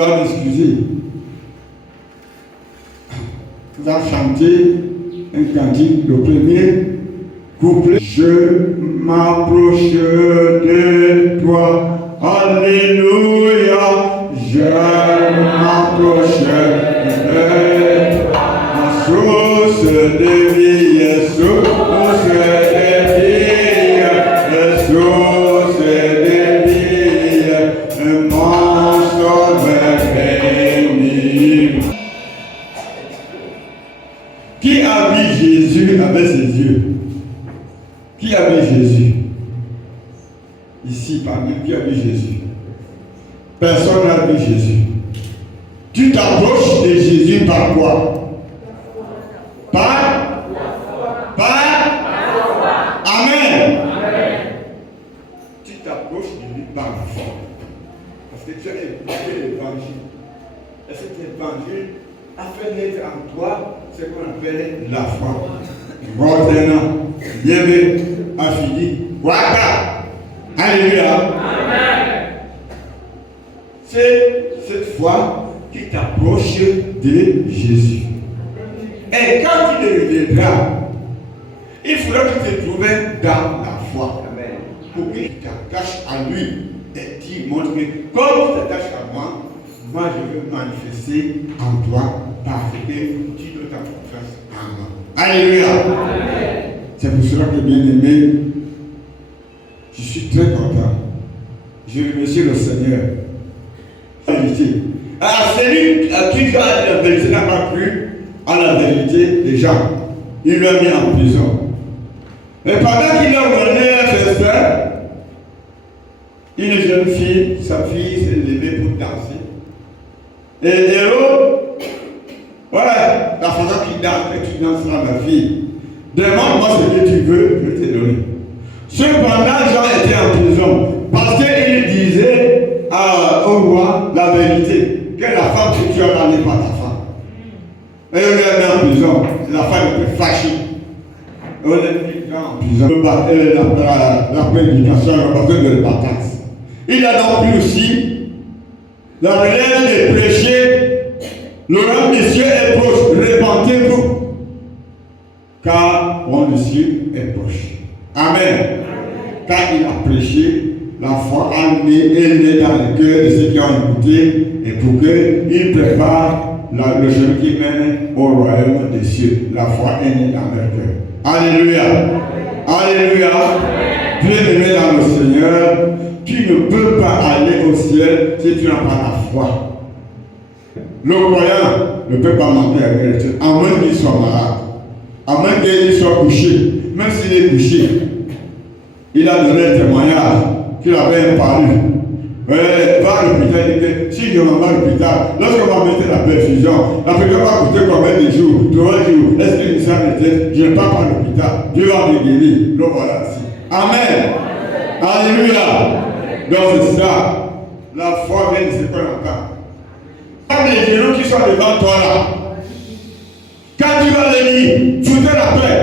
doit m'excuser. Nous allons chanter un cantique, le premier couplet. Je m'approche de toi. Alléluia. Je m'approche de toi. Ma source de vie est source de vie. Source de vie. Mon sauveur béni. Qui a vu Jésus avec ses yeux? Qui a vu Jésus? Ici, parmi nous, qui a vu Jésus? Personne n'a vu Jésus. Tu t'approches de Jésus par quoi? Par Amen. Tu t'approches de lui par la foi. Parce que tu as écouté l'évangile. Et cet évangile a fait naître en toi ce qu'on appelle la foi. Maintenant, Yévé a fini. Waka. Alléluia. Amen. C'est cette foi qui t'approche de Jésus. Et quand tu le reviendras, il faudra que tu te trouves dans la foi. Amen. Pour qu'il t'attache à lui et tu montres que comme tu t'attaches à moi, moi je veux manifester en toi parce que tu dois ta confiance en moi. Alléluia. Amen. C'est pour cela que bien aimé, je suis très content. Je remercie le Seigneur. La vérité. Celui à qui la vérité n'a pas cru à la vérité des gens, il l'a mis en prison. Mais pendant qu'il a mené un festin, une jeune fille, sa fille s'est levée pour danser. Et Héros, voilà, la façon qu'il danse, et tu danseras ma fille. Demande-moi ce que tu veux, je vais te donner. Cependant, Jean était en prison parce qu'il disait au roi la vérité, que la femme que tu as là n'est pas ta femme. Et on est mis en prison, la femme était fâchée. On est mis en prison. La prédication, la bataille de l'épatance. Il a donc pris aussi la relève de prêcher. Le royaume des cieux est proche. Répentez-vous, car le royaume des cieux est proche. Amen. Car il a prêché, la foi a né dans le cœur de ceux qui ont écouté, et pour qu'ils préparent le chemin qui mène au royaume des cieux. La foi est née dans leur cœur. Alléluia. Alléluia. Bien-aimé dans le Seigneur, tu ne peux pas aller au ciel si tu n'as pas la foi. Le croyant ne peut pas monter à l'église, à moins qu'il soit malade, à moins qu'il soit couché. Même s'il est couché, il a donné un témoignage qu'il avait un palu. Va à l'hôpital, il dit que si je m'en vais à l'hôpital, lorsqu'on va mettre la perfusion va coûter combien de jours? 3 jours. Est-ce que ça me dit, je ne pars pas à l'hôpital, Dieu va me guérir. Donc voilà. Amen. Alléluia. Donc c'est ça. La foi vient de ce qu'on entend. Pas les genoux qui sont devant toi là. Quand tu vas les lire, foutez la paix.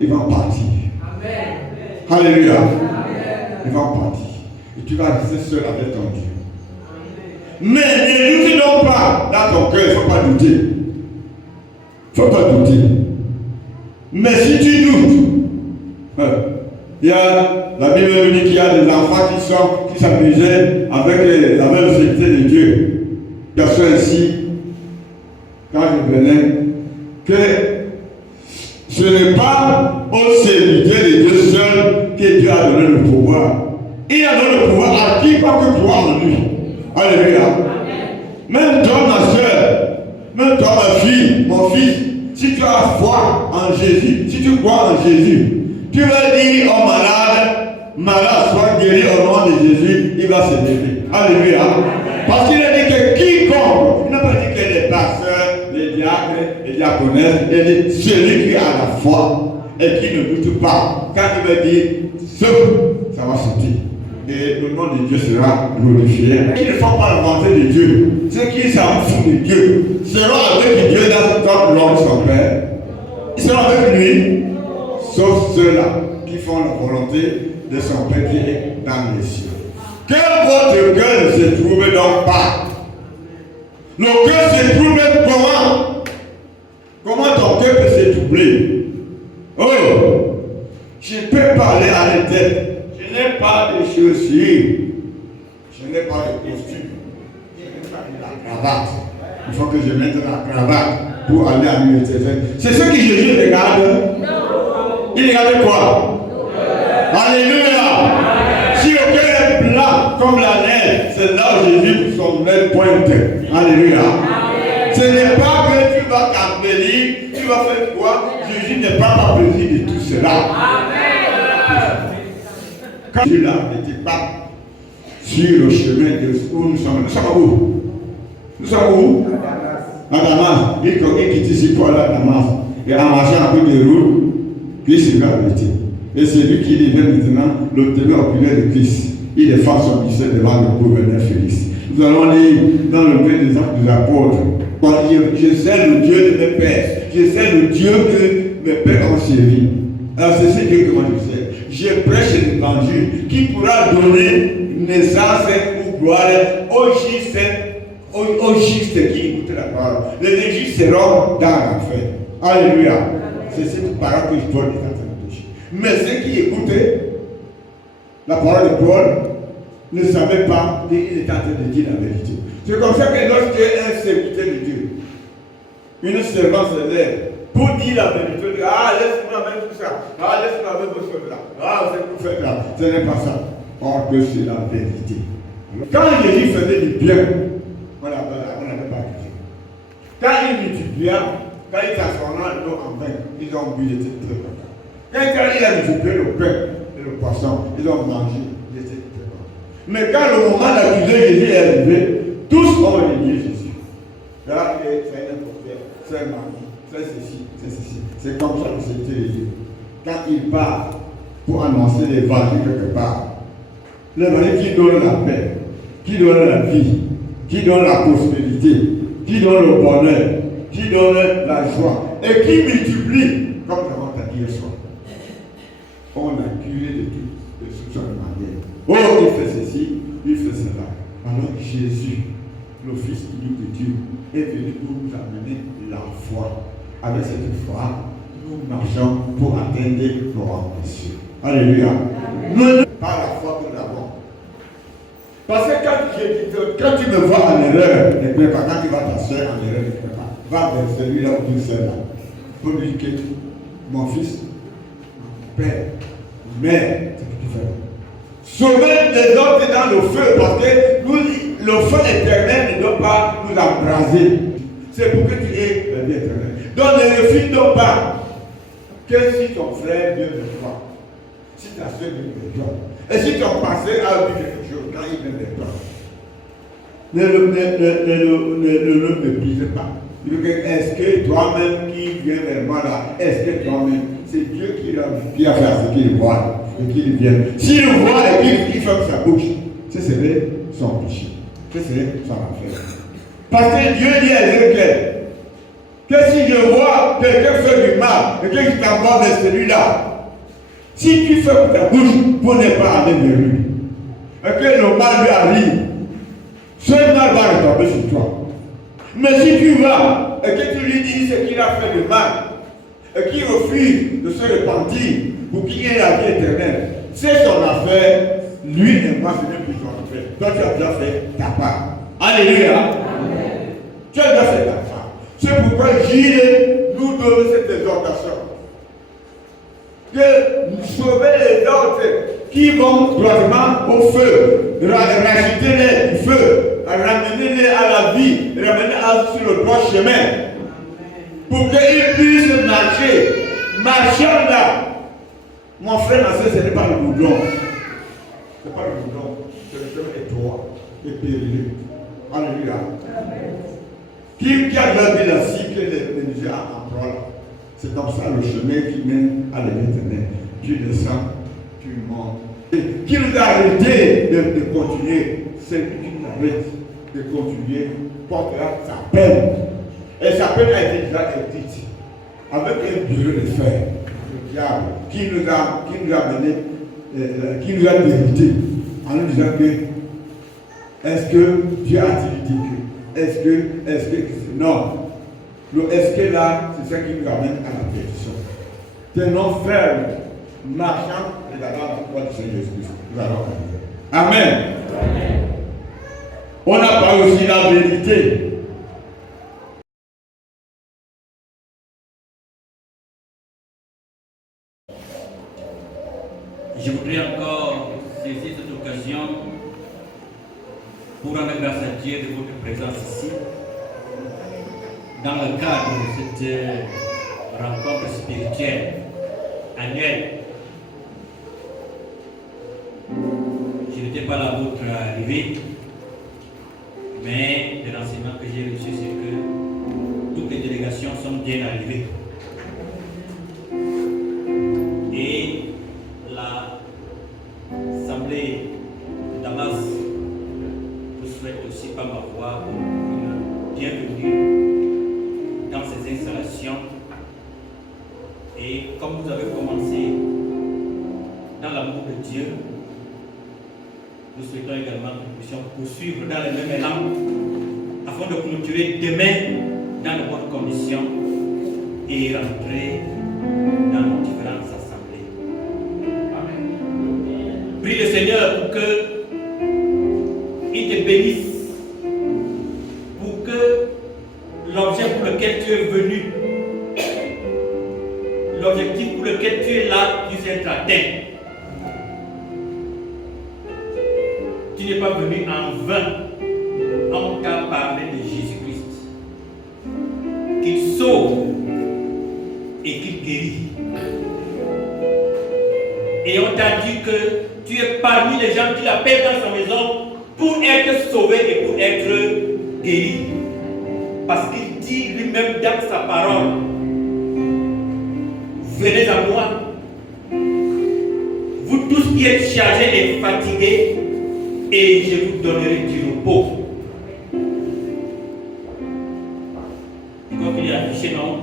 Ils vont partir. Amen. Alléluia. Amen. Ils vont partir. Et tu vas rester seul avec ton Dieu. Amen. Mais ne doute donc pas dans ton cœur, il ne faut pas douter. Il ne faut pas douter. Mais si tu doutes, il y a la Bible dit qu'il y a des enfants qui s'amusaient avec le sécurité de Dieu. Il y a ceux ici, quand je venais, que ce n'est pas au serviteur de Dieu seul que Dieu a donné le pouvoir. Il a donné le pouvoir à qui pas que toi en lui. Alléluia. Même toi, ma soeur, même toi, ma fille, mon fils, si tu as foi en Jésus, si tu crois en Jésus, tu vas dire au malade, soit guéri au nom de Jésus, il va se lever. Alléluia. Parce qu'il a dit que quiconque, il n'a pas dit que les pasteurs, les diacres, les diaconesses, il dit celui qui a la foi et qui ne doute pas. Quand il va dire, ça va sortir. Et le nom de Dieu sera glorifié. Ils ne font pas la volonté de Dieu. Ceux qui s'en foutent de Dieu seront avec Dieu dans l'homme son Père. Ils seront avec lui. Sauf ceux-là qui font la volonté de son Père qui est dans les cieux. Que votre cœur ne se trouve donc pas. Le cœur se trouve comment? Comment ton cœur peut se troubler? Oh, je peux parler à la tête. Je n'ai pas de chaussures. Je n'ai pas de costume. Je n'ai pas de la cravate. Il faut que je mette la cravate pour aller à l'université. C'est ce que Jésus regarde. Il regarde quoi? Alléluia. Si le cœur est plat comme la neige, c'est là où Jésus son même pointe. Alléluia. Ce n'est pas que tu vas t'embellir, tu vas faire quoi? Jésus n'est pas plaisir de tout cela. Quand tu n'étais pas sur le chemin de où nous sommes. Nous sommes où? Nous sommes où? À Damas. Il quitte ici pour aller à Damas. Et en marchant un peu de route, puis c'est la vérité. Et c'est lui qui devient maintenant le ténor oculaire de Christ. Il défend son ministère devant le gouverneur Félix. Nous allons lire dans le livre des Actes des Apôtres. Je sais le Dieu de mes pères. Je sais le Dieu que mes pères ont servi. Alors c'est ce Dieu que moi je sais. Je prêche l'évangile qui pourra donner naissance ou gloire aux justes qui écoutent la parole. Les justes seront dans l'enfer. Alléluia. C'est cette parole que je dois dire. Mais ceux qui écoutaient la parole de Paul ne savaient pas qu'il était en train de dire la vérité. C'est comme ça que lorsque un serviteur de Dieu, une servante se lève pour dire la vérité, ah, laisse-moi mettre tout ça, ah, laisse-moi mettre tout ça, ah, c'est pour faire là, ce n'est pas ça. Or que c'est la vérité. Quand Jésus faisait du bien, on n'avait pas de Dieu. Quand il multipliait, quand il transformait l'eau en vin, ils ont bu, ils étaient très contents. Quand il a multiplié le pain et le poisson, ils ont mangé, ils étaient très contents. Mais quand le moment d'accuser Jésus est arrivé, tous ont renié Jésus. Là, c'est un prophète, c'est un mari, c'est ceci, c'est ceci. C'est comme ça que c'était Jésus. Quand il part pour annoncer l'évangile quelque part, l'évangile qui donne la paix, qui donne la vie, qui donne la prospérité, qui donne le bonheur, qui donne la joie et qui multiplie, comme nous avons dit hier soir. On a curé de toutes sortes de manières. Oh, il fait ceci, il fait cela. Alors Jésus, le Fils unique de Dieu, est venu pour nous amener la foi. Avec cette foi, nous marchons pour atteindre nos ambitions. Alléluia. Nous, par la foi que nous avons. Parce que quand tu me vois en erreur, ne peux pas. Quand tu vas ta soeur en erreur, ne peux pas. Va vers celui-là ou d'une soeur là. Pour lui dire que mon fils, mon père, mon mère, c'est ce que tu fais. Sauver les autres dans le feu, parce que le feu éternel ne doit pas nous embraser. C'est pour que tu aies la vie éternelle. Donc ne refuse donc pas que si ton frère vient de toi, si ta soeur vient de toi, et si ton passé a vu quelque chose quand il vient de toi, ne le méprise pas. Est-ce que toi-même qui viens vers moi là, est-ce que toi-même, c'est Dieu qui a fait ce qu'il voit et qu'il vient. S'il voit et qu'il ferme sa bouche, ce serait son péché. Ce serait son affaire. Parce que Dieu dit à Ézéchiel que si je vois quelqu'un faire du mal et que je t'envoie vers celui-là, si tu fermes ta bouche pour ne pas aller vers lui, et que le mal lui arrive, ce mal va retomber sur toi. Mais si tu vas et que tu lui dis ce qu'il a fait de mal et qu'il refuse de se repentir pour qu'il ait la vie éternelle, c'est son affaire. Lui et moi, ce n'est plus son affaire. Toi, tu as déjà fait ta part. Alléluia. Amen. Tu as déjà fait ta part. C'est pourquoi Gilles nous donne cette exhortation. Que sauver les autres qui vont droitement au feu, rajouter-les du feu, ramener-les à la vie, ramener sur le droit chemin, pour qu'ils puissent marcher. Marchant là, mon frère, ma soeur, ce n'est pas le goudron. Ce n'est pas le goudron, c'est le chemin étroit et périlleux. Alléluia. Qui a leur vie ainsi que les musées en parole. C'est comme ça le chemin qui mène à l'éternel. Tu descends, tu montes. Et qui nous a arrêté de continuer, c'est qui nous arrête de continuer, portera sa peine. Et sa peine a été déjà écrite avec un bureau de fer, le diable, qui nous a mené, qui nous a dérouté en nous disant que Est-ce que Dieu a-t-il dit que? Est-ce que, non. Le est-ce que là, c'est ça qui nous amène à la perdition. Tenons ferme, marchant et d'abord la croix du Seigneur Jésus-Christ. Nous allons arriver. Amen. Amen. On a parlé aussi la vérité. Je voudrais encore saisir cette occasion pour rendre grâce à Dieu de votre présence ici, dans le cadre de cette rencontre spirituelle annuelle. Je n'étais pas là à votre arrivée, mais les renseignements que j'ai reçus, c'est que toutes les délégations sont bien arrivées. Et l'Assemblée de Damas vous souhaite aussi par ma voix une bienvenue dans ces installations. Et comme vous avez commencé dans l'amour de Dieu, nous souhaitons également que nous puissions poursuivre dans le même élan afin de clôturer demain dans de bonnes conditions et rentrer dans nos différentes assemblées. Amen. Prie le Seigneur pour qu'il te bénisse, pour que l'objet pour lequel tu es venu, l'objectif pour lequel tu es là, puisse être atteint. Tu n'es pas venu en vain. On t'a parlé de Jésus-Christ, qu'il sauve et qu'il guérit. Et on t'a dit que tu es parmi les gens qui l'appellent dans sa maison pour être sauvé et pour être guéri. Parce qu'il dit lui-même dans sa parole, venez à moi, vous tous qui êtes chargés et fatigués, et je vous donnerai du repos. Je crois qu'il est affiché, non?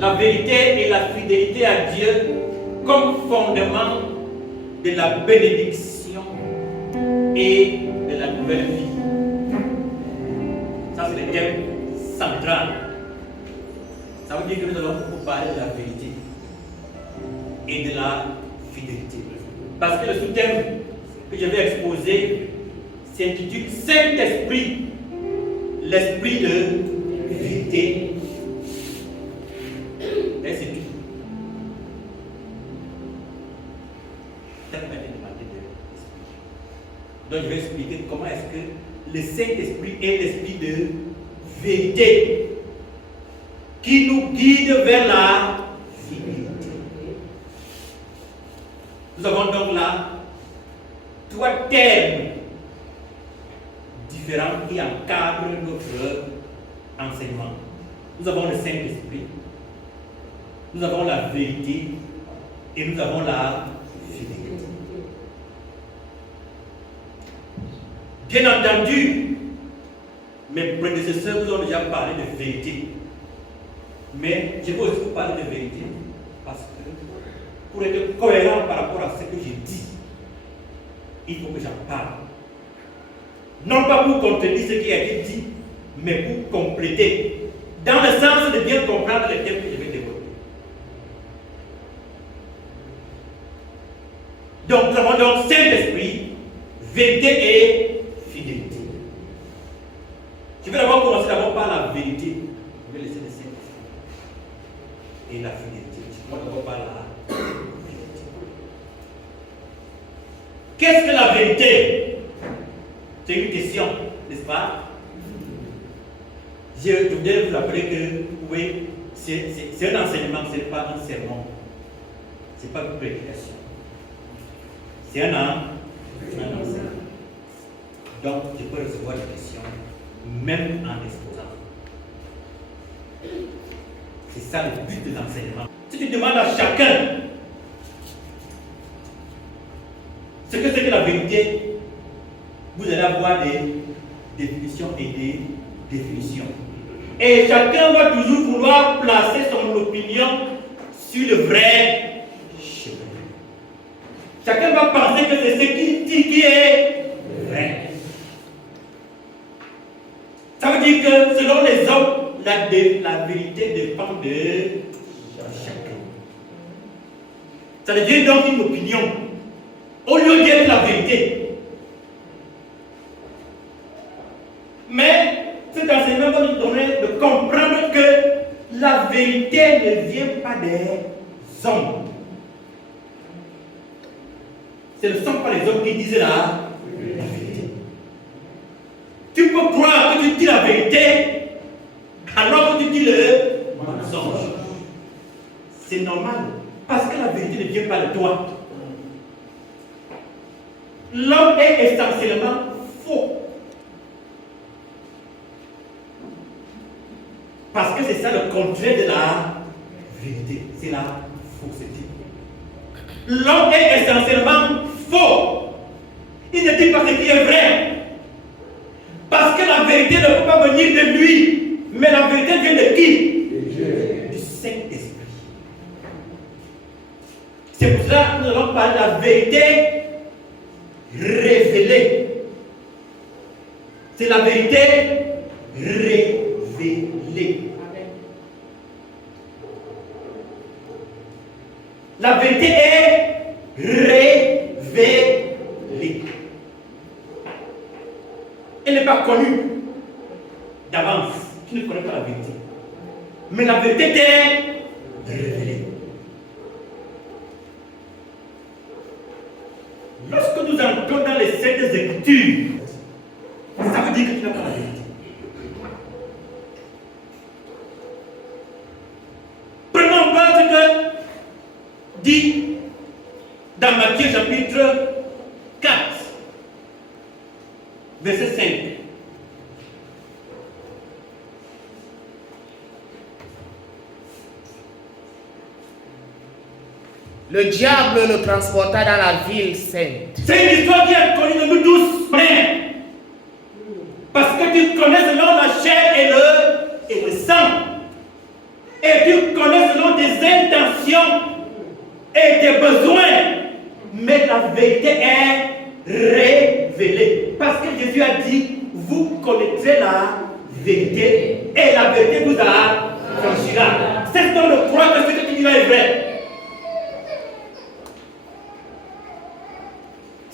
La vérité et la fidélité à Dieu comme fondement de la bénédiction et de la nouvelle vie. Ça, c'est le thème central. Ça veut dire que nous allons beaucoup parler de la vérité et de la fidélité. Parce que le sous-thème que je vais exposer s'intitule Saint-Esprit, l'esprit de vérité. Et c'est tout. Donc je vais expliquer comment est-ce que le Saint-Esprit est l'esprit de vérité qui nous guide vers la fidélité. Nous avons donc là trois termes différents qui encadrent notre enseignement. Nous avons le Saint-Esprit, nous avons la vérité et nous avons la fidélité. Bien entendu, mes prédécesseurs vous ont déjà parlé de vérité. Mais je veux aussi vous parler de vérité parce que pour être cohérent par rapport à ce que j'ai dit, il faut que j'en parle. Non pas pour contredire ce qui a été dit, mais pour compléter, dans le sens de bien comprendre les thèmes que je vais développer. Donc nous avons donc Saint-Esprit, vérité et fidélité. Je vais d'abord commencer par la vérité. Je vais laisser le Saint-Esprit et la fidélité. Je vais d'abord par la vérité. Qu'est-ce que la vérité? C'est une question, n'est-ce pas? Je voudrais vous rappeler que oui, c'est un enseignement, ce n'est pas un sermon. Ce n'est pas une prédication. C'est un enseignement. Donc, je peux recevoir des questions, même en exposant. C'est ça le but de l'enseignement. Si tu demandes à chacun ce que c'est que la vérité, vous allez avoir des définitions et des définitions. Et chacun va toujours vouloir placer son opinion sur le vrai chemin. Chacun va penser que c'est ce qu'il dit qui est vrai. Ça veut dire que selon les hommes, la vérité dépend de chacun. Ça devient donc une opinion. Au lieu d'être la vérité. Mais cet enseignement va nous donner de comprendre que la vérité ne vient pas des hommes. Ce ne sont pas les hommes qui disent la vérité. Tu peux croire que tu dis la vérité alors que tu dis le mensonge. C'est normal. Parce que la vérité ne vient pas de toi. L'homme est essentiellement faux. Parce que c'est ça le contraire de la vérité. C'est la fausseté. L'homme est essentiellement faux. Il ne dit pas ce qui est vrai. Parce que la vérité ne peut pas venir de lui. Mais la vérité vient de qui? Du Saint-Esprit. C'est pour ça que nous allons parler de la vérité révélée. C'est la vérité révélée. La vérité est révélée. Elle n'est pas connue d'avance. Tu ne connais pas la vérité. Mais la vérité est révélée. Lorsque nous entrons dans les Saintes Écritures, ça veut dire que tu n'as pas la vérité. Prenons voir ce que dit dans Matthieu chapitre 4, verset 5. Le diable le transporta dans la ville sainte. C'est une histoire qui est connue de nous tous. Mais, parce que tu connais selon la chair et le sang. Et tu connais selon tes intentions et tes besoins. Mais la vérité est révélée. Parce que Jésus a dit, vous connaîtrez la vérité et la vérité vous affranchira. C'est dans le croire que ce que tu dis là est vrai.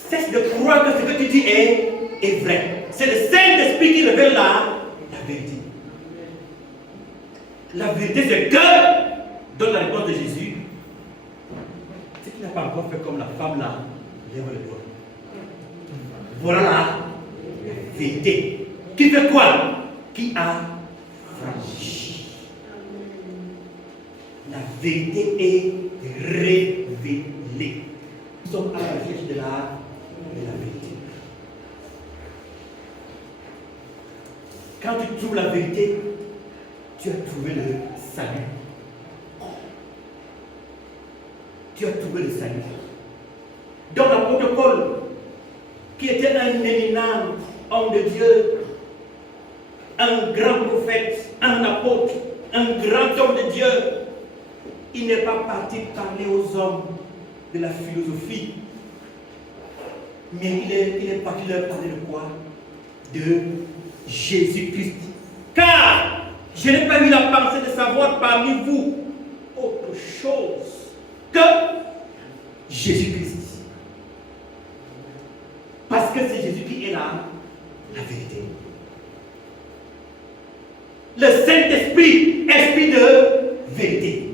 Cesse de croire que ce que tu dis est vrai. C'est le Saint-Esprit qui révèle la vérité. La vérité, c'est que, dans la réponse de Jésus, c'est qu'il n'a pas encore fait comme la femme là, lève le doigt. Voilà la vérité. Qui fait quoi? Qui a franchi. La vérité est révélée. Nous sommes à la recherche de la vérité. Quand tu trouves la vérité, tu as trouvé le salut. Tu as trouvé le salut. Donc l'apôtre Paul, qui était un éminent homme de Dieu, un grand prophète, un apôtre, un grand homme de Dieu, il n'est pas parti parler aux hommes de la philosophie, mais il est parti leur parler de quoi? De Jésus-Christ. Car je n'ai pas eu la pensée de savoir parmi vous autre chose que Jésus-Christ. Parce que c'est Jésus qui est la vérité. Le Saint-Esprit, esprit de vérité.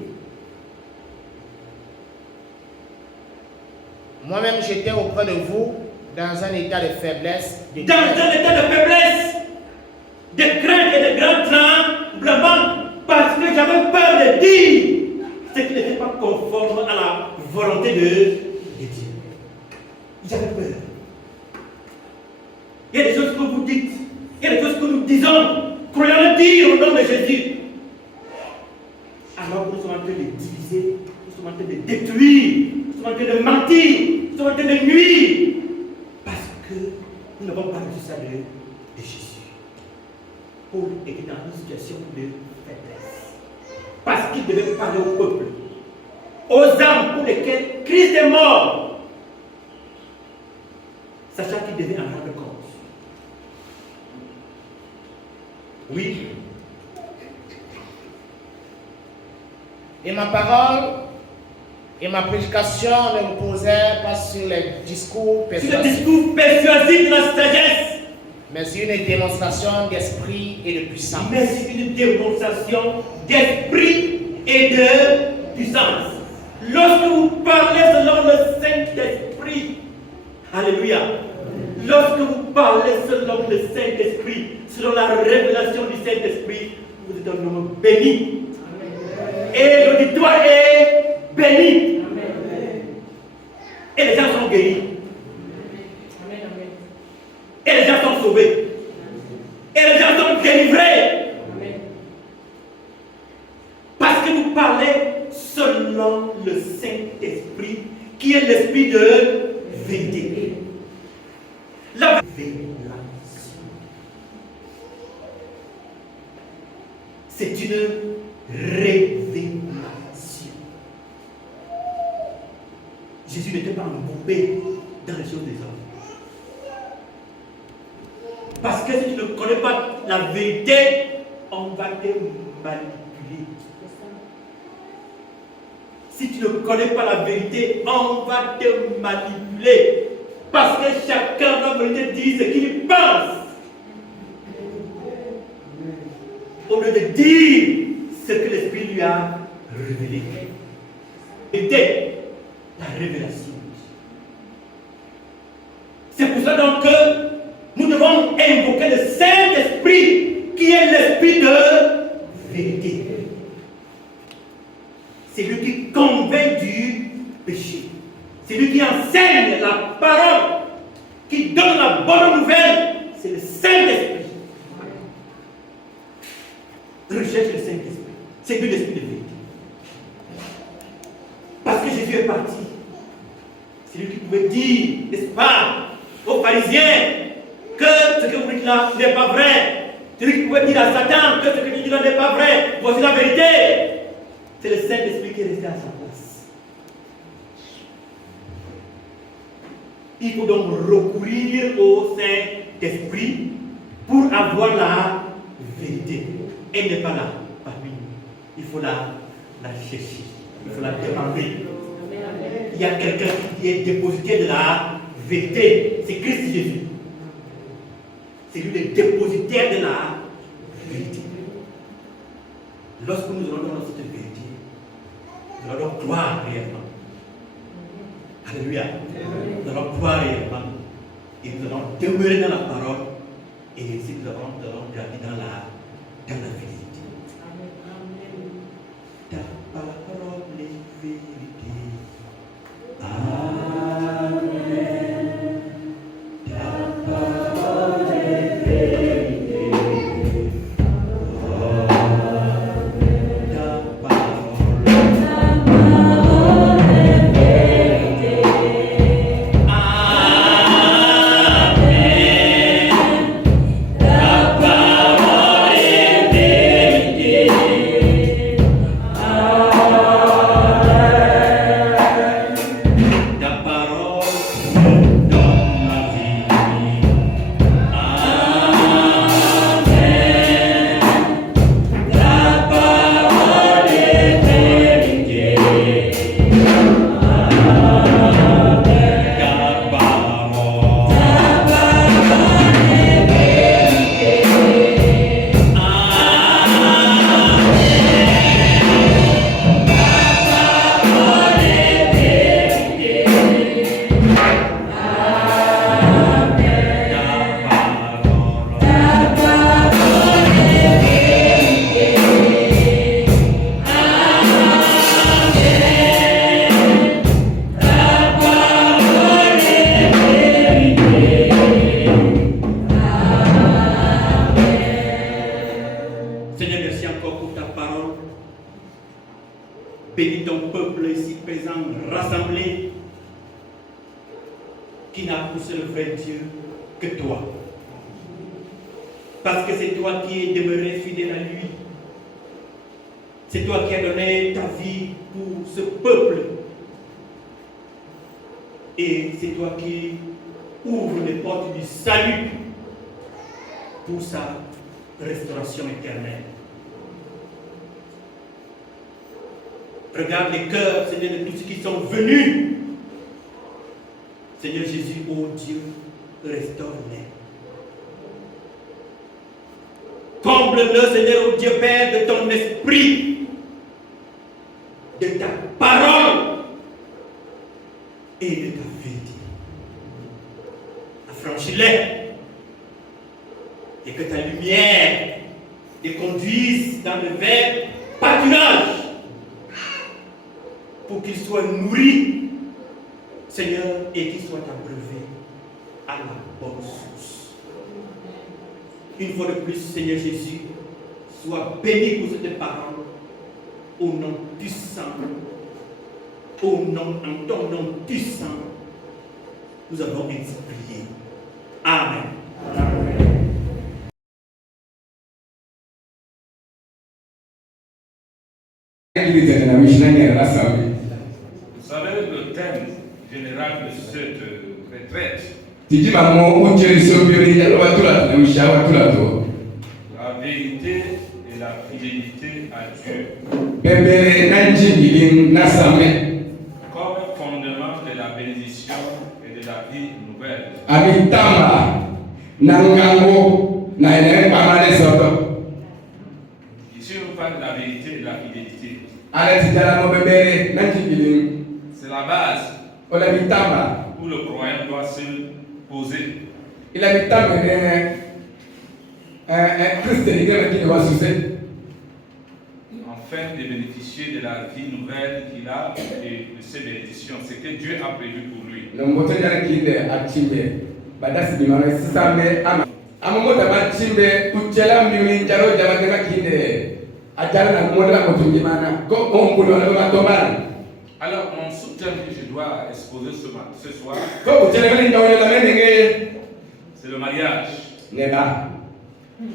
Moi-même, j'étais auprès de vous dans un état de faiblesse. De crainte et de grand tremblement, parce que j'avais peur de dire ce qui n'était pas conforme à la volonté de Dieu. J'avais peur. Il y a des choses que vous dites, il y a des choses que nous disons, croyons le dire au nom de Jésus. Alors nous sommes en train de diviser, nous sommes en train de détruire, nous sommes en train de mentir, nous sommes en train de nuire, parce que nous n'avons pas reçu ça de Jésus. Paul était dans une situation de faiblesse, parce qu'il devait parler au peuple, aux âmes pour lesquelles Christ est mort, Et ma parole et ma prédication ne reposaient pas sur les discours sur le persuasifs, discours persuasif de la sagesse, mais sur une démonstration d'esprit et de puissance. mais sur une démonstration d'esprit et de puissance. Lorsque vous parlez selon le Saint-Esprit, alléluia, lorsque vous parlez selon le Saint-Esprit, selon la révélation du Saint-Esprit, vous êtes un homme béni. Et l'auditoire est béni. Et les gens sont guéris. Et les gens sont sauvés. Et les gens sont délivrés. Parce que vous parlez selon le Saint-Esprit, qui est l'esprit de vérité. La révélation. C'est une révélation. Jésus n'était pas embourbé dans les choses des hommes. Parce que si tu ne connais pas la vérité, on va te manipuler. Si tu ne connais pas la vérité, on va te manipuler. Parce que chacun va venir te dire ce qu'il pense. Au lieu de dire ce que l'Esprit lui a révélé. C'était la révélation. C'est pour ça donc que nous devons invoquer le Saint-Esprit qui est l'Esprit de vérité. C'est lui qui convainc du péché. C'est lui qui enseigne la parole, qui donne la bonne nouvelle. C'est le Saint-Esprit. Recherche le Saint-Esprit. C'est lui l'Esprit de vérité. Parce que Jésus est parti. C'est lui qui pouvait dire, n'est-ce pas, aux pharisiens, que ce que vous dites là n'est pas vrai. C'est lui qui pouvait dire à Satan que ce que tu dis là n'est pas vrai. Voici la vérité. C'est le Saint-Esprit qui est resté à sa place. Il faut donc recourir au Saint-Esprit pour avoir la vérité. Elle n'est pas là parmi nous. Il faut la chercher. Il faut la demander. Il y a quelqu'un qui est dépositaire de la vérité. C'est Christ Jésus. C'est lui le dépositaire de la vérité. Lorsque nous allons dans cette vérité, nous allons croire réellement. Alléluia. Nous allons croire réellement. Et nous allons demeurer dans la parole. Et ainsi nous allons gravir dans la vérité. Ta parole est vérité. Amen. Ta parole est vérité. Amen. Ta parole est vérité. Bénis ton peuple ici présent, rassemblé, qui n'a pour seul vrai Dieu que toi. Parce que c'est toi qui es demeuré fidèle à lui. C'est toi qui as donné ta vie pour ce peuple. Et c'est toi qui ouvre les portes du salut pour sa restauration éternelle. Regarde les cœurs, Seigneur, de tous ceux qui sont venus. Seigneur Jésus, oh Dieu, restaure-les. Comble-le, Seigneur, oh Dieu Père, de ton esprit, de ta parole et de ta vérité. Affranchis-les et que ta lumière les conduise dans le vert pâturage pour qu'ils soient nourris, Seigneur, et qu'ils soient abreuvés à la bonne source. Une fois de plus, Seigneur Jésus, sois béni pour cette parole au nom puissant, en ton nom puissant, nous avons ainsi prié. Amen. Vous savez le thème général de cette retraite. La vérité et la fidélité à Dieu. Comme fondement de la bénédiction et de la vie nouvelle. Ici on parle de la vérité et de la fidélité. C'est la base où le croyant doit se poser. Afin de bénéficier de la vie nouvelle qu'il a et de ses bénédictions. C'est que Dieu a prévu pour lui. Alors, mon sous-thème que je dois exposer ce soir, c'est le mariage.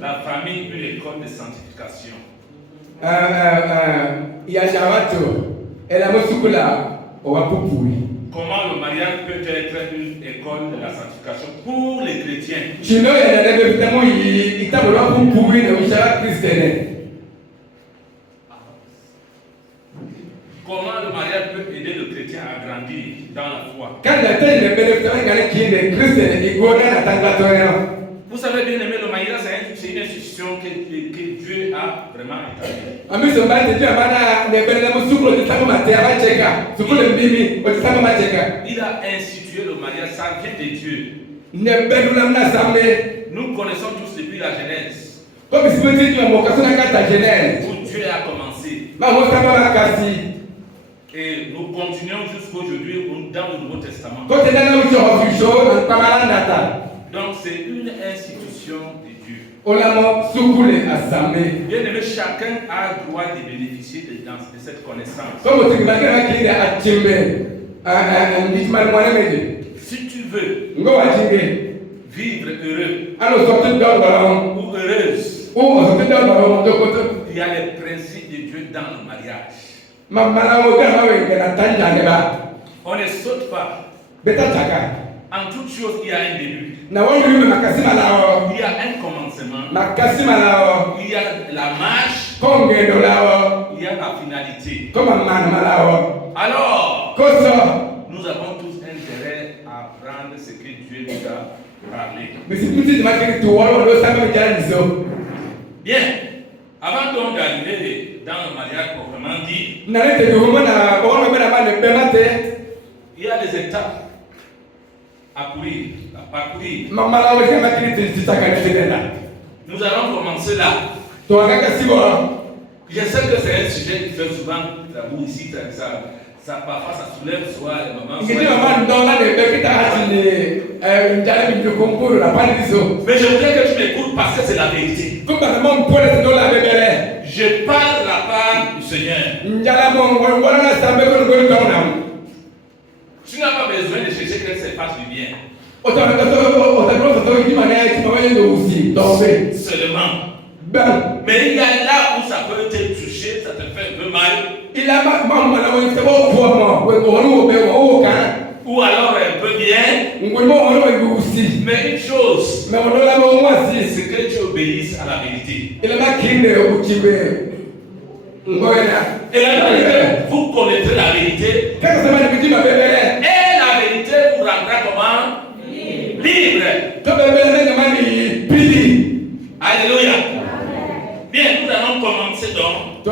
La famille, une école de sanctification. Comment le mariage peut être une école de la sanctification pour les chrétiens? Comment le mariage peut aider le chrétien à grandir dans la foi? Vous savez bien aimé, le mariage c'est une institution que Dieu a vraiment établie. Il a institué le mariage, ça vient de Dieu. Nous connaissons tous depuis la Genèse, où Dieu a commencé. Et nous continuons jusqu'aujourd'hui dans le Nouveau Testament. Donc c'est une institution de Dieu. Bien aimé, chacun a le droit de bénéficier de cette connaissance. Si tu veux vivre heureux ou heureuse, il y a les principes de Dieu dans le mariage. On ne saute pas. En toute chose, il y a un début. Il y a un commencement. Il y a la marche. Il y a la finalité. Alors, nous avons tous intérêt à apprendre ce que Dieu nous a parlé. Bien. Avant donc d'arriver dans le mariage proprement dit, il y a des étapes à parcourir. Nous allons commencer là. Je sais que c'est un sujet qui fait souvent tabou ici, parfois ça soulève soit les mamans. Mais je voudrais que tu m'écoutes parce que c'est la vérité. Je parle de la part du Seigneur. Tu n'as pas besoin de chercher qu'elle se fasse du bien. Seulement. Mais il y a là où ça peut te toucher, ça te fait un peu mal. Ou alors un peu bien. Mais une chose, c'est que tu obéisses à la vérité. Et la vérité, vous connaîtrez la vérité. Et la vérité vous rendra comment? Libre. Alléluia. Bien, nous allons commencer donc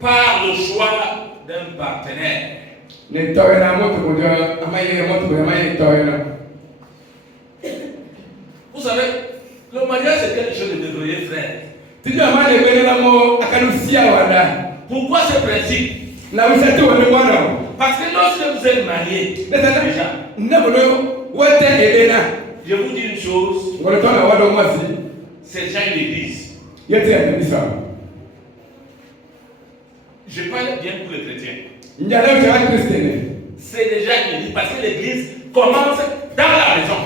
par le choix d'un partenaire. Vous savez, le mariage c'est quelque chose de merveilleux, frère. Pourquoi ce principe? Parce que lorsque vous êtes marié, déjà, je vous dis une chose, c'est déjà une église. Je parle bien pour les chrétiens. C'est déjà une église parce que l'église commence dans la maison.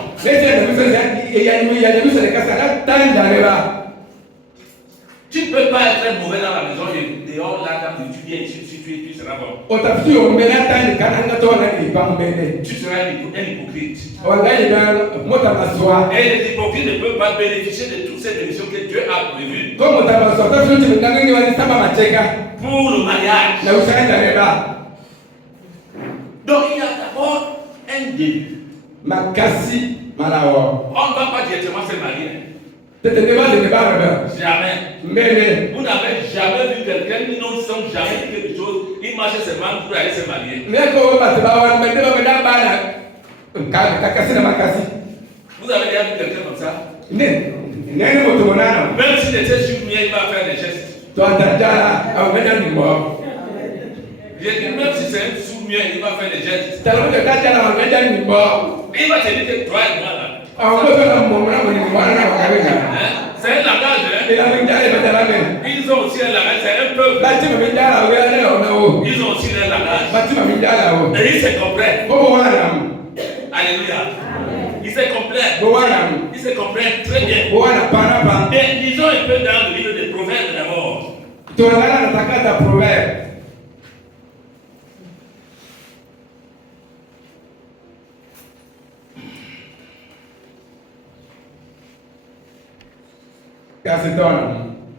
Tu ne peux pas être mauvais dans la maison et dehors là, quand tu viens ici, tu seras bon. Tu seras un hypocrite. Et les hypocrites ne peuvent pas bénéficier de toutes ces bénédictions que Dieu a prévues pour le mariage. Donc il y a d'abord un début. On ne va pas directement se marier. Jamais. Vous n'avez jamais vu quelqu'un, ils n'ont jamais vu quelque chose, ils marchent seulement pour aller se marier. Vous avez déjà vu quelqu'un comme ça? Même s'il était sur lui, il va faire des gestes. J'ai dit, même si c'est un sous-mieux, il va faire des gestes. Il va te dire que toi et moi là. C'est un langage. Ils ont aussi un langage, c'est un peuple. Ils ont aussi un langage. Et ils se comprennent. Alléluia. Ils se comprennent. Ils se comprennent très bien. Et disons un peu dans le livre des Proverbes d'abord.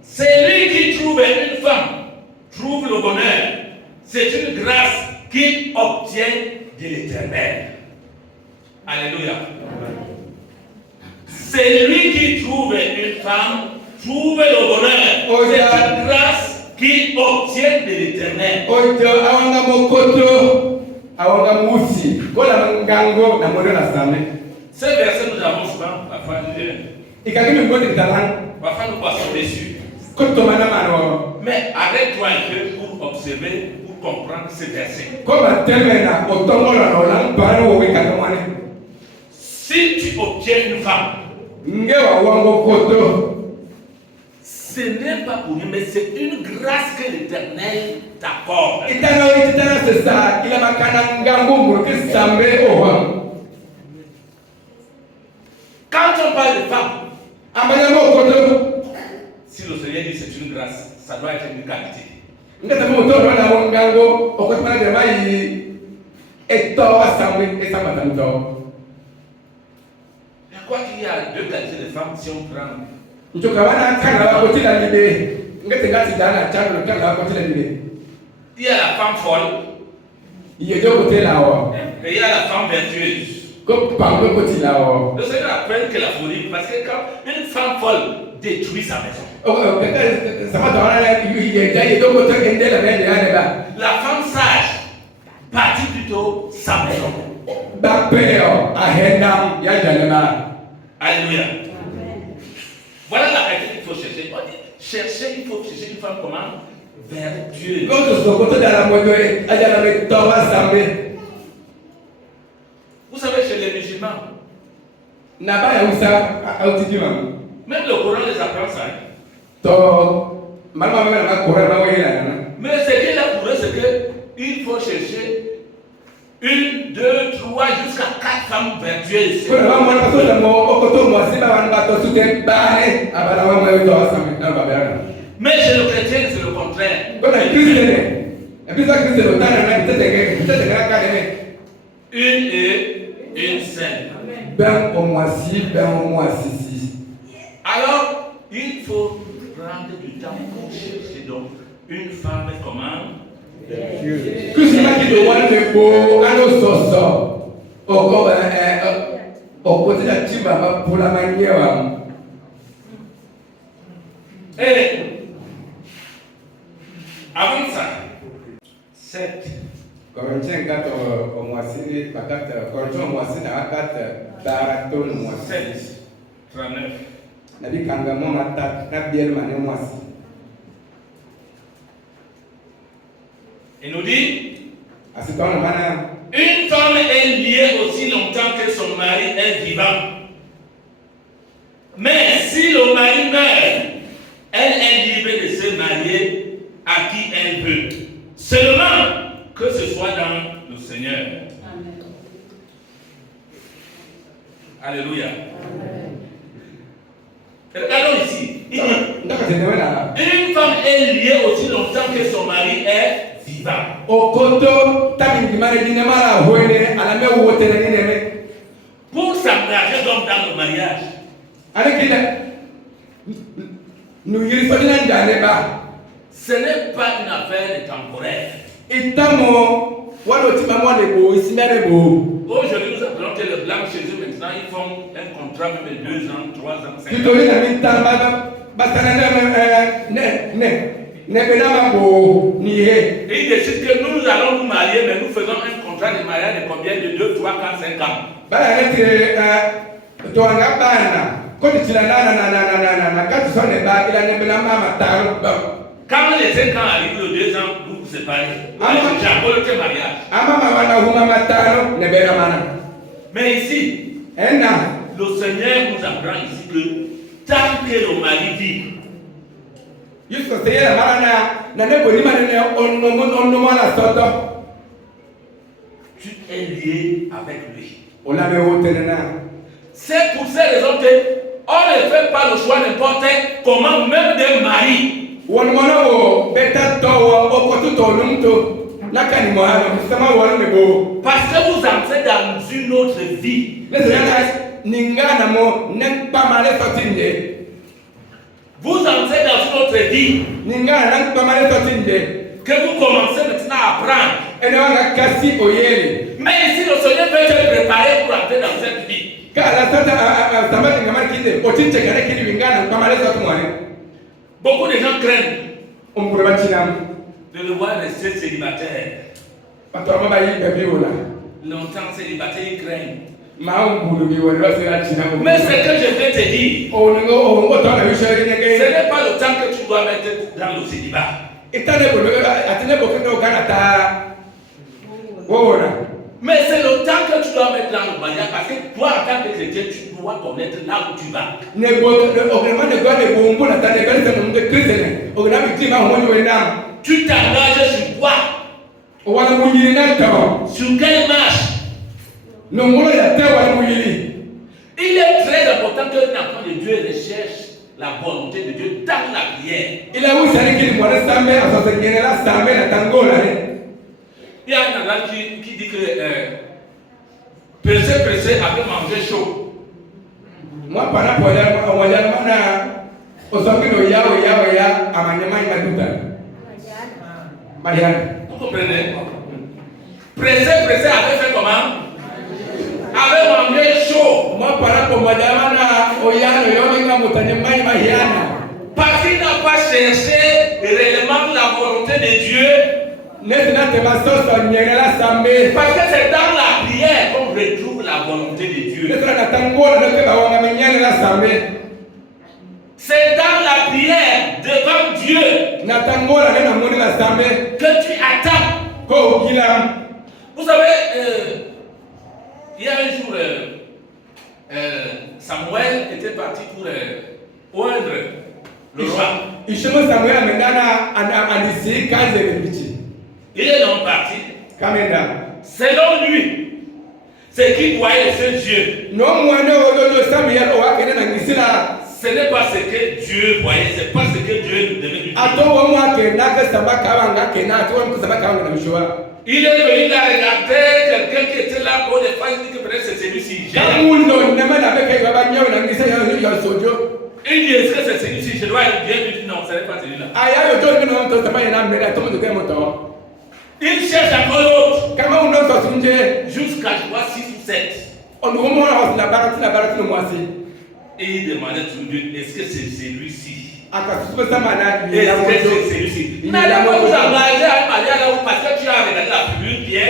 C'est lui qui trouve une femme, trouve le bonheur. C'est une grâce qu'il obtient de l'Éternel. Alléluia. C'est lui qui trouve une femme, trouve le bonheur. C'est une grâce qu'il obtient de l'Éternel. Ce verset nous avons souvent parfois lu. Parfois nous passons dessus. Mais arrête-toi un peu pour observer, pour comprendre ce verset. Si tu obtiens une femme, ce n'est pas pour lui, mais c'est une grâce que l'Éternel t'accorde. Quand on parle de femme, si le Seigneur dit c'est une grâce, ça doit être une qualité. Je crois qu'il y a deux qualités de femmes si on prend. Il y a la femme folle et il y a la femme vertueuse. Le Seigneur appelle que la folie, parce que quand une femme folle détruit sa maison. La femme sage bâtit plutôt sa maison. Alléluia. Voilà la qualité qu'il faut chercher. On dit, il faut chercher une femme comment? Vertueuse. Vous savez, chez les musulmans, même le Coran les apprend ça. Mais ce qu'il a pour eux, c'est qu'il faut chercher 1, 2, 3, jusqu'à 4 femmes vertueuses. Mais chez le chrétien, c'est le contraire. Une et une seule. Alors, il faut prendre du temps pour chercher donc une femme comment? Que c'est pas qui doit le beau à nos sosos. Au côté de la team pour la manière. Et avant ça, 7. Corinthiens 4 au mois-ci, 4 Corinthiens au mois-ci, 4 baraton mois-ci. 7, 39. Nabi Kangamo Mata, Nabiel Mané mois-ci. Il nous dit, une femme est liée aussi longtemps que son mari est vivant. Mais si le mari meurt, elle est libre de se marier à qui elle veut. Seulement que ce soit dans le Seigneur. Amen. Alléluia. Regardons ici. Une femme est liée aussi longtemps que son mari est vivant. Pour s'engager donc dans le mariage, ce n'est pas une affaire de temporaire. Aujourd'hui, nous appelons que les blancs chez eux maintenant, ils font un contrat même de 2 ans, 3 ans, 5 ans. Et ils décident que nous allons nous marier, mais nous faisons un contrat de mariage de combien? De 2, 3, 4, 5 ans. Quand les 5 ans arrivent, le 2 ans, vous vous séparez. J'ai le mariage. Mais ici, le Seigneur nous apprend ici que tant que le mari vit, tu es lié avec lui. C'est pour ces raisons qu'on ne fait pas le choix n'importe comment, même des maris. Parce que vous entrez dans une autre vie. Vous entrez dans une autre vie que vous commencez maintenant à apprendre. Mais ici, le Seigneur veut te préparer pour entrer dans cette vie. Beaucoup de gens craignent de le voir rester célibataire. Longtemps célibataire, ils craignent. Mais ce que je vais te dire, ce n'est pas le temps que tu dois mettre dans le célibat. Mais c'est le temps que tu dois mettre dans le mariage, parce que toi, en tant que chrétien, tu dois connaître là où tu vas. Tu t'engages sur quoi? Sur quelle marche? Il est très important que l'enfant de Dieu recherche la volonté de Dieu dans la prière. Il y a un adage qui dit que pressé après manger chaud. Moi, par rapport vous comprenez? Pressé avait fait comment? Avait mangé chaud. Parce qu'il n'a pas cherché réellement la volonté de Dieu. Parce que c'est dans la prière qu'on retrouve la volonté de Dieu. C'est dans la prière devant Dieu que tu attends. Vous savez, il y a un jour, Samuel était parti pour oindre le roi. Il est donc parti. Selon lui, c'est qu'il voyait ses yeux. Ce n'est pas ce que Dieu voyait, c'est pas ce que Dieu devait lui dire. Il est venu, il a regardé quelqu'un qui était là pour les femmes, il dit que peut-être c'est celui-ci. Il dit, est-ce que c'est celui-ci? Je dois être bien dit, non, ce n'est pas celui-là. Il cherche encore l'autre. Jusqu'à, je crois, 6 ou 7. Et il demandait toujours Dieu, est-ce que c'est celui-ci? Est-ce que c'est celui-ci? N'allez pas vous engager à Maria là où parce que tu as regardé la figure bien.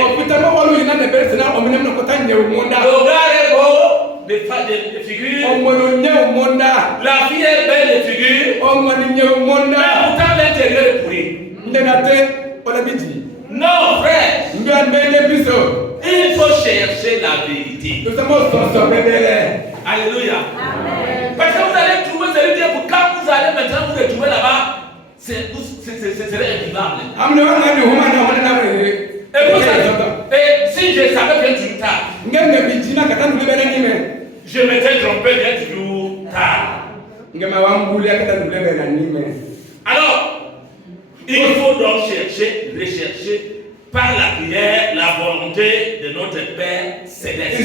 Regardez les figures. La fille est belle de figure. Mais pourtant l'intérieur est pourri. Non, frère. Il faut chercher la vérité. Alléluia. Parce que vous allez trouver celui qui est pour quand vous allez maintenant vous retrouver là-bas, c'est invivable. Et si je savais bien du tard, je m'étais trompé bien du tard. Alors, il faut donc rechercher par la prière la volonté de notre Père Céleste.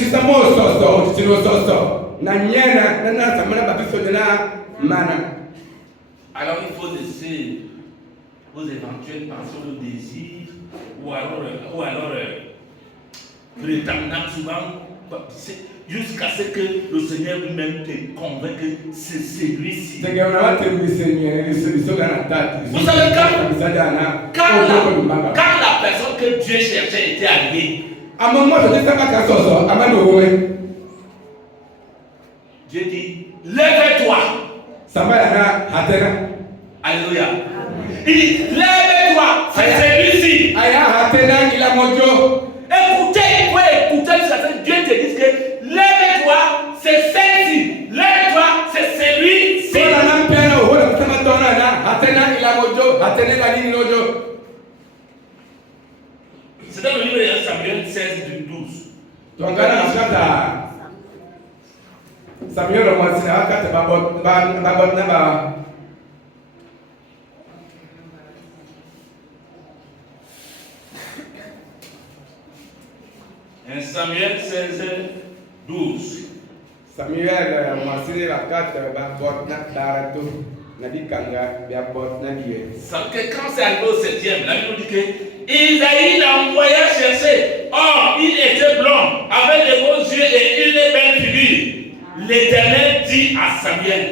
Alors il faut laisser vos éventuelles pensées, vos désirs, ou alors prétendant souvent jusqu'à ce que le Seigneur lui-même te convainque que c'est celui-ci. Vous savez quand la personne que Dieu cherchait était arrivée, Dieu dit, lève-toi. Alléluia. Il dit, lève-toi, c'est celui-ci. Écoutez, il faut écouter jusqu'à ce que Dieu te dise que lève-toi, c'est celle-ci. Lève-toi, c'est celui-ci. C'est dans le livre de Samuel 16, 12. Samuel Samuel 16, 12. Samuel quand c'est arrivé au 7e, la Bible nous dit que Isaïe l'envoya chercher. Or, il était blond, avec de beaux yeux et une belle figure. L'Éternel dit à Samuel,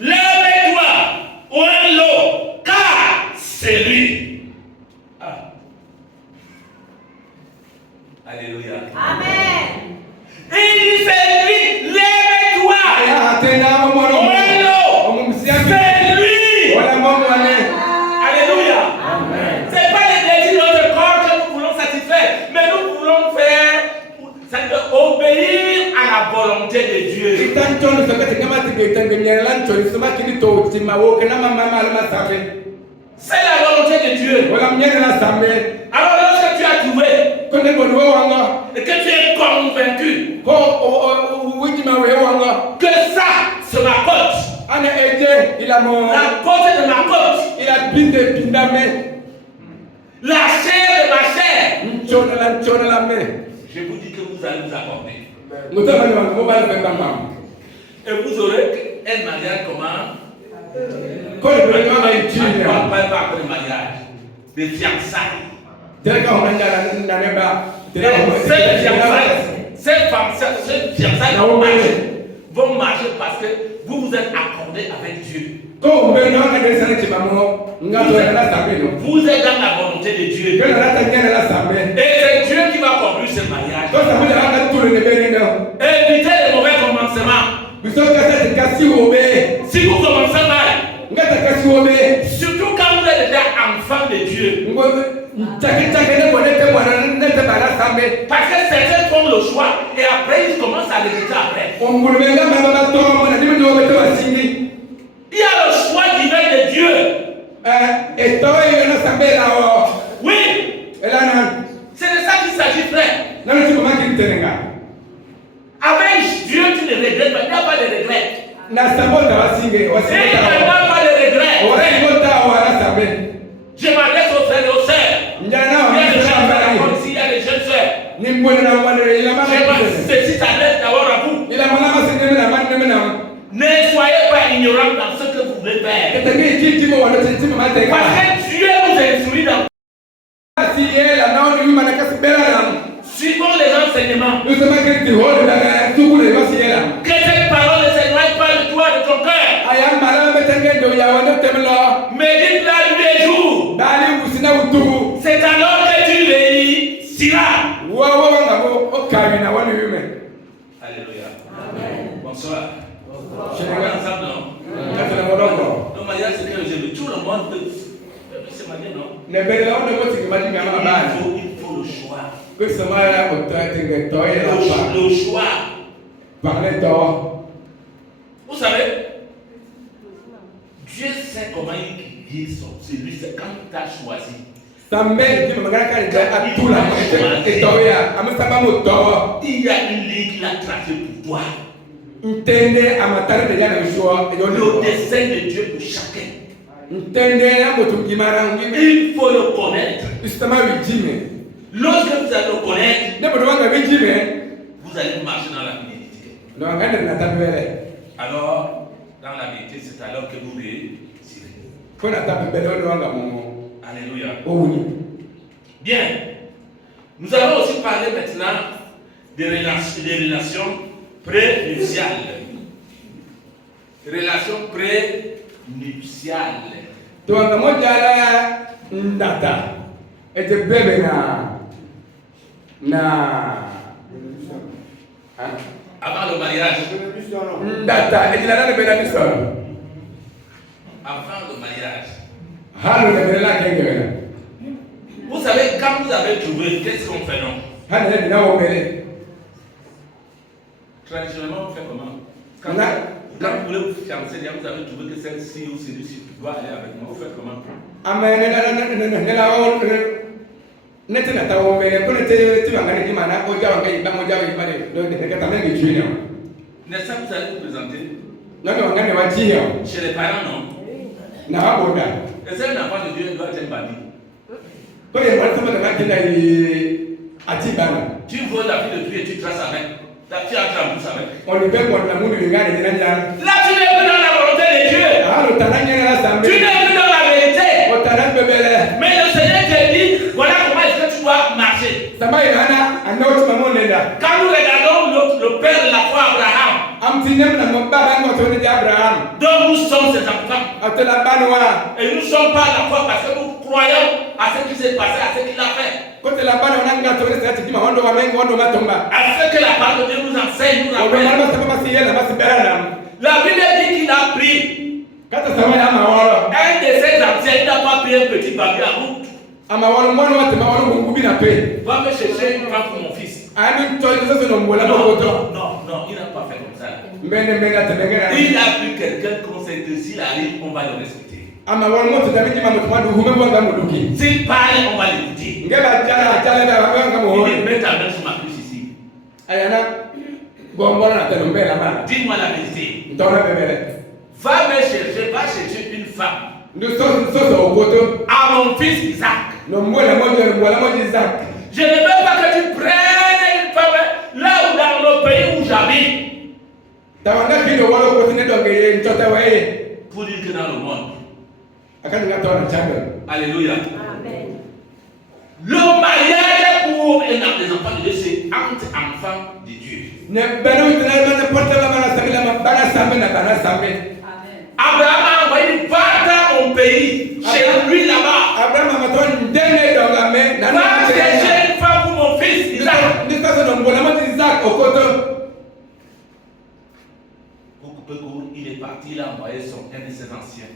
lève-toi, ouvre l'eau, car c'est lui. Alléluia. Amen. Il dit c'est lui, lève-toi. C'est lui. Alléluia. Ce n'est pas les désirs de notre corps que nous voulons satisfaire, mais nous voulons faire, obéir à la volonté de Dieu. C'est la volonté de Dieu. Alors lorsque tu as trouvé et que tu es convaincu que ça c'est ma côte, la côte de ma côte, la chair de ma chair, je vous dis que vous allez vous accorder. Et vous aurez un mariage comment? Pas de mariage, de fiançailles. Ces fiançailles vont marcher parce que vous vous êtes accordé avec Dieu. Vous êtes dans la volonté de Dieu. Et c'est Dieu qui va conclure ce mariage. Évitez les mauvais commencements. Si vous commencez mal, surtout quand vous êtes déjà enfant de Dieu, parce que certains font le choix et après ils commencent à regretter après. Il y a le choix divin de Dieu. Oui. C'est de ça qu'il s'agit, frère. Avec Dieu, tu ne regrettes pas. Il n'y a pas de regret. Il n'y a pas de regret. Je m'adresse aux frères et aux sœurs. Il y a des gens ici, il y a des jeunes sœurs. Ceci s'adresse d'abord à vous. Ne soyez pas ignorants dans Parce que Dieu nous instruit dans suivons les enseignements. Que cette parole ne s'éloigne pas de toi, de ton cœur. Médite-la tous les jours. C'est alors que tu réussiras. Alléluia. Bonsoir. Je suis ensemble, non? Le mariage, c'est que tout le monde peut se marier, non? Il faut le choix. Le choix. Vous savez, Dieu sait comment il guide celui quand tu as choisi. Il y a une ligne qu'il a tracée pour toi. Le dessein de Dieu pour chacun. Il faut le connaître. Lorsque vous allez le connaître, vous allez marcher dans la fidélité. Alors, dans la vérité, c'est alors que vous réussirez. Alléluia. Bien. Nous allons aussi parler maintenant des relations prénuptiales. Relations prénuptiales. Avant le mariage. Avant le mariage. Vous savez, quand vous avez trouvé, qu'est-ce qu'on fait, non? Traditionnellement, on fait comment? Quand vous voulez vous fiancer, vous avez trouvé que celle-ci ou celui-ci doit aller avec moi, vous faites comment? N'est-ce pas que vous allez vous présenter? Chez les parents, non? Et c'est un enfant de Dieu, il doit être un bandit. Tu vois la fille de Dieu et tu traces avec. Là, tu entres en bouche avec. Là, tu n'es plus dans la volonté de Dieu. Tu n'es plus dans la vérité. Mais le Seigneur te dit, voilà comment est-ce que tu dois marcher. Quand nous regardons le père de la foi, Abraham, donc nous sommes ses enfants. Et nous ne sommes pas la foi parce que nous croyons à ce qui s'est passé, à ce qu'il a fait. À ce que la parole de Dieu nous enseigne, nous rappelle. La Bible dit qu'il a pris un de ses anciens, il n'a pas pris un petit babi à route. Va me chercher une femme pour mon fils. Non, il n'a pas fait comme ça. Il a pris quelqu'un qu'on sait que s'il arrive, on va le respecter. S'il parle, on va l'écouter. Il dit, mets ta main sur ma cuisse ici. Dis-moi la vérité. Va chercher une femme à mon fils Isaac. Je ne veux pas que tu prennes une femme là où dans le pays où j'habite. Pour dire que dans le monde. Alléluia. Amen. Le mariage pour les enfants de Dieu, c'est entre enfants de Dieu. Abraham a envoyé une part dans mon pays, chez lui là-bas. Va chercher une femme pour mon fils Isaac. Il est parti, il a envoyé un de ses anciens.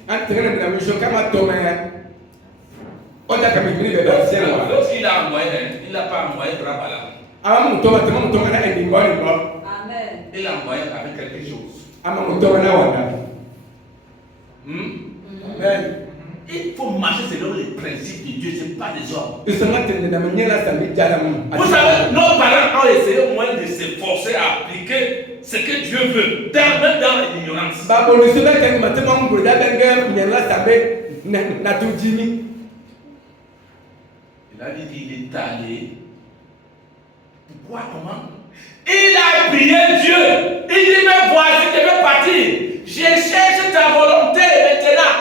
Lorsqu'il a envoyé, il n'a pas envoyé Brabala. Amen. Il a envoyé avec quelque chose. Il faut marcher selon les principes de Dieu, ce n'est pas des hommes. Vous savez, nos parents ont essayé au moins de s'efforcer à appliquer ce que Dieu veut, même dans l'ignorance. Il a dit qu'il est allé. Pourquoi, comment? Il a prié Dieu. Il dit, mais voici, je vais partir. Je cherche ta volonté maintenant.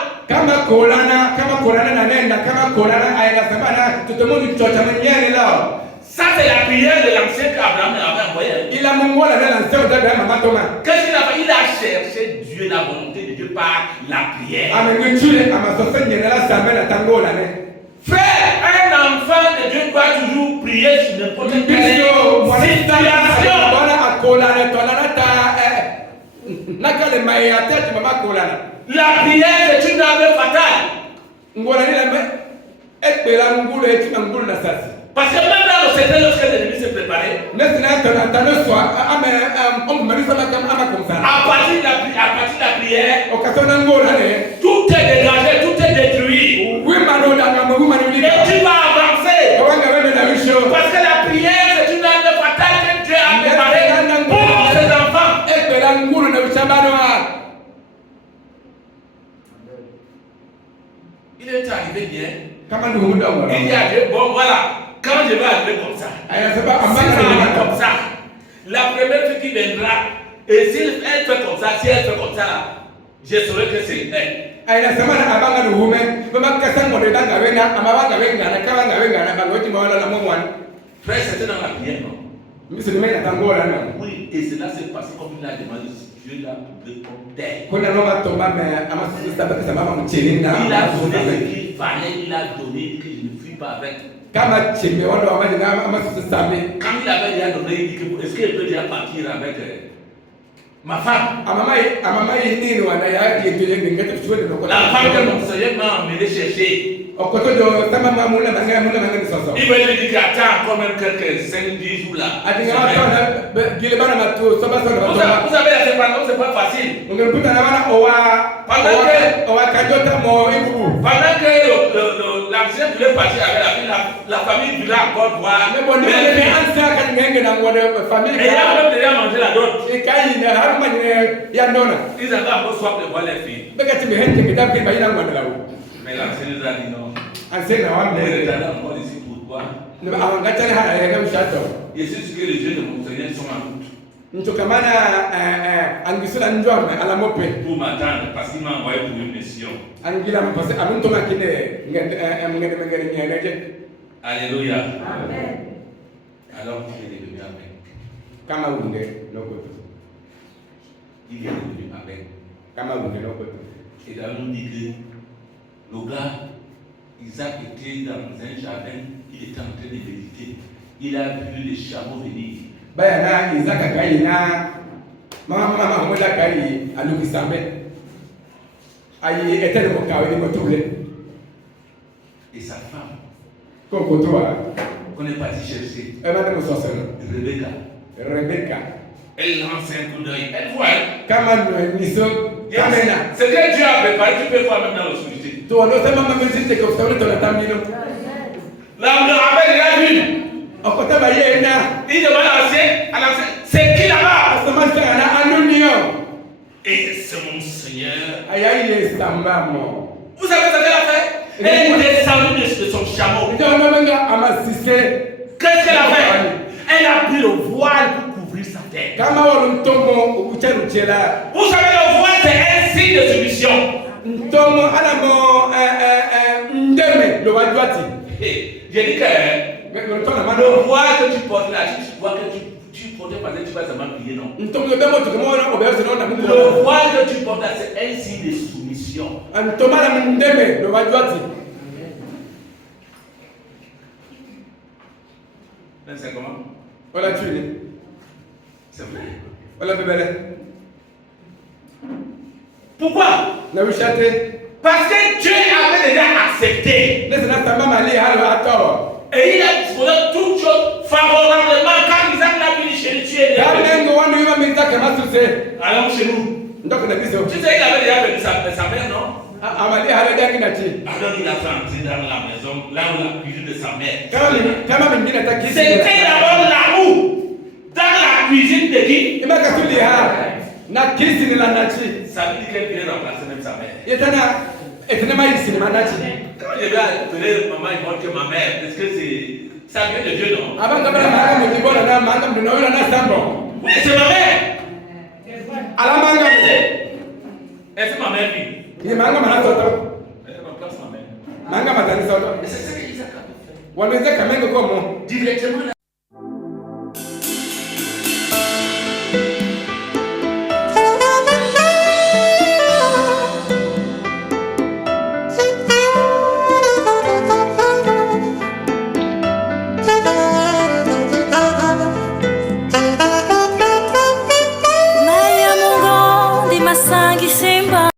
kama kolana na nenda kama kolana ayala sabana tout le monde chocha mnyene là. Ça c'est la prière de l'ancien qu'Abraham avait envoyé. Il a mongola dans l'ancien d'Abraham mama Thomas. Qu'est-ce qu'il a fait? Il a cherché Dieu, la volonté de Dieu par la prière. Amen ngitule amasosa nyene la samela tangola ne. Frère, un enfant de Dieu doit toujours prier sur n'importe quelle situation. Voilà à kolana tolana ta nakale maya tete mama kolana. La prière est une arme fatale. Ngola ni la me ekpela ngulu eti ngulu na sasa. Parce que même dans le secret, lorsque l'ennemi s'est préparé, à partir de la prière, tout est dégagé, tout est détruit. Et tu vas avancer. Parce que la prière, c'est une arme fatale que Dieu a préparée pour ses enfants. Il est arrivé bien. Il y a Dieu, bon voilà. Quand je vais arriver comme ça, comme ça, la première fille qui viendra, et si elle fait comme ça, si elle fait comme ça, je saurai que c'est elle. Frère, c'était dans la prière, non? Oui, et cela s'est passé comme il a demandé. Dieu l'a trouvé comme tel. Il a donné ce qu'il fallait, il a donné que je ne fuis pas avec. Quand il avait déjà donné, il dit que est-ce qu'il peut déjà partir avec ma femme? La femme que mon Seigneur m'a emmené chercher. Il veut lui dire qu'attends encore même quelques 5-10 jours là. Vous savez, la séparation, c'est pas facile. Pendant que l'ancien voulait partir avec la famille voulait encore voir. Et il a même déjà mangé la dot. Ils avaient encore soif de voir les filles. Mais l'ancien nous a dit non. Les retardés encore ici pourquoi? Et c'est ce que les yeux de mon Seigneur sont en route. Pour m'attendre, parce qu'il m'a envoyé pour une mission. Alléluia. Amen. Alors il est devenu avec. Il est devenu avec. Et là on dit que le gars, Isaac était dans un jardin, il était en train de méditer. Il a vu les chameaux venir. Et sa femme, qu'on est parti chercher, Rebecca, elle lance un coup d'œil, elle voit. C'est que Dieu a préparé, tu peux voir même dans l'obscurité. Là, on rappelle, il a vu. Il demande à l'ancien, c'est qui là-bas? Et c'est mon Seigneur. Vous savez ce qu'elle a fait? Elle est descendue de son chameau. Qu'est-ce qu'elle a fait? Elle a pris le voile pour couvrir sa tête. Vous savez, le voile c'est un signe de soumission. J'ai dit que le voile que tu portes là, tu vois que tu portes parce que tu vas seulement prier, non? Le voile que tu portes là, c'est un signe de soumission. C'est comment? Voilà, tu es. C'est vrai. Voilà, bébé. Pourquoi? Parce que Dieu avait déjà accepté. Et il a disposé toutes choses favorablement quand Isaac l'a vu chez Dieu. Allons chez nous. Tu sais, il avait déjà perdu sa mère, non? Alors il a fait entrer dans la maison, là où la cuisine de sa mère. C'était d'abord là où? Dans la cuisine de qui? Ça veut dire qu'elle vient remplacer même sa mère. Quand je vais appeler maman, il montre que ma mère, est-ce que ça vient de Dieu, non? Oui, c'est ma mère. Est-ce que ma mère vit? Mais c'est ce que Isaac a fait. Directement